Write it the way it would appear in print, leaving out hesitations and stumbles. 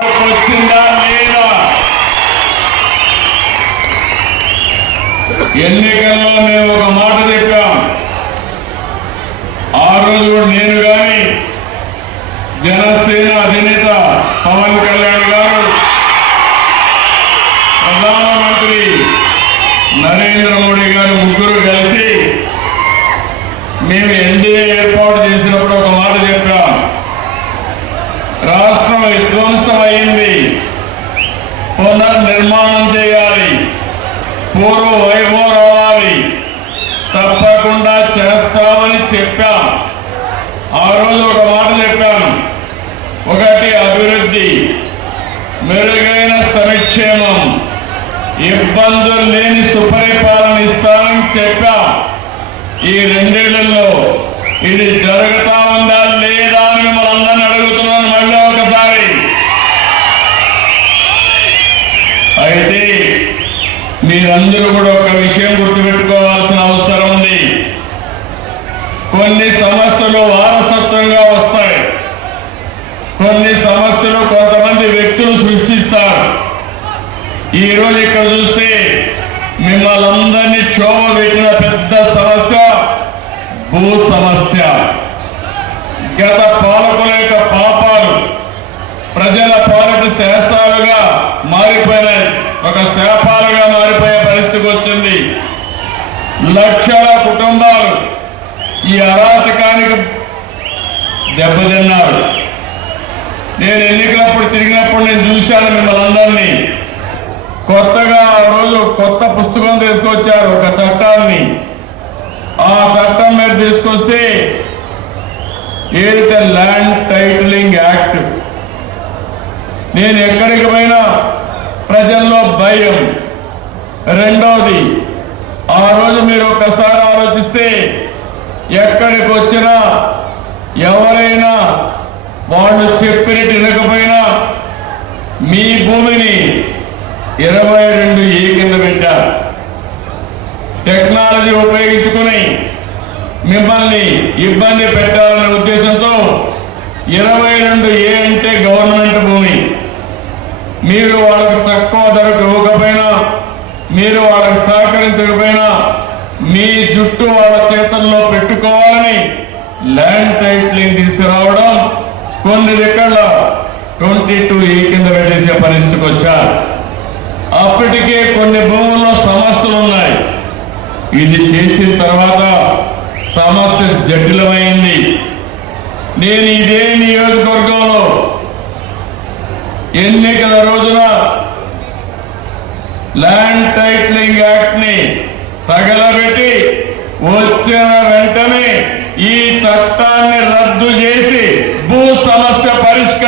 వచ్చిందా లేదా? ఎన్నికల్లో మేము ఒక మాట చెప్పాం. ఆ రోజు కూడా నేను కానీ జనసేన అధినేత పవన్ కళ్యాణ్ గారు, ప్రధానమంత్రి నరేంద్ర మోడీ గారు ముగ్గురు కలిసి మేము ఎన్డీఏ ఏర్పాటు చేసినప్పుడు ఒక మాట చెప్పాం. రాష్ట్రం విధ్వంసం అయింది, పునర్నిర్మాణం చేయాలి, పూర్వ వైభవం రావాలి, తప్పకుండా చేస్తామని చెప్పాం. ఆ రోజు ఒక మాట చెప్పాను. ఒకటి అభివృద్ధి, మెరుగైన సంక్షేమం, ఇబ్బందులు లేని సుపరిపాలన ఇస్తానని చెప్పాం. ఈ రెండేళ్లలో ఇది జరుగుతా ఉందా లేదా అని మనందరినీ అడుగుతున్నాను మళ్ళీ ఒకసారి. అయితే మీరందరూ కూడా ఒక విషయం గుర్తుపెట్టుకోవాల్సిన అవసరం ఉంది. కొన్ని సమస్యలు వారసత్వంగా వస్తాయి, కొన్ని సమస్యలు కొంతమంది వ్యక్తులు సృష్టిస్తారు. ఈ రోజు ఇక్కడ చూస్తే మిమ్మల్ని అందరినీ క్షోభ పెట్టిన పెద్ద సమస్య భూ సమస్య. గత పాలకుల యొక్క పాపాలు ప్రజల పాలక శాస్త్రాలుగా మారిపోయినాయి, ఒక శాపాలుగా మారిపోయే పరిస్థితికి వచ్చింది. లక్షల కుటుంబాలు ఈ అరాచకానికి దెబ్బతిన్నారు. నేను ఎన్నికలప్పుడు తిరిగినప్పుడు నేను చూశాను మిమ్మల్ని అందరినీ. కొత్తగా ఆ రోజు కొత్త పుస్తకం తీసుకొచ్చారు, ఒక చట్టాన్ని. ఆ చట్టం మీద తీసుకొస్తే ఏదైతే ల్యాండ్ టైటిలింగ్ యాక్ట్, నేను ఎక్కడికి పోయినా ప్రజల్లో భయం. రెండవది, ఆ రోజు మీరు ఒక్కసారి ఆలోచిస్తే ఎక్కడికి వచ్చినా ఎవరైనా వాళ్ళు చెప్పినట్టు వినకపోయినా మీ భూమిని 22A కింద పెట్టారు. టెక్నాలజీ ఉపయోగించుకుని మిమ్మల్ని ఇబ్బంది పెట్టాలనే ఉద్దేశంతో 22A అంటే గవర్నమెంట్ భూమి. మీరు వాళ్ళకి తక్కువ ధరకు ఇవ్వకపోయినా, మీరు వాళ్ళకి సహకరించకపోయినా మీ జుట్టు వాళ్ళ చేతుల్లో పెట్టుకోవాలని ల్యాండ్ టైటిలింగ్ తీసుకురావడం, కొన్ని దగ్గర 22A కింద పెట్టేసే పరిస్థితికి వచ్చారు. అప్పటికే కొన్ని భూముల్లో సమస్యలు ఉన్నాయి. ఇది చేసిన తర్వాత సమస్య జటిలమైంది. నేను ఇదే నియోజకవర్గంలో ఎన్నికల రోజున ల్యాండ్ టైటిలింగ్ యాక్ట్ ని తగలబెట్టి వచ్చిన వెంటనే ఈ చట్టాన్ని రద్దు చేసి భూ సమస్య పరిష్కారం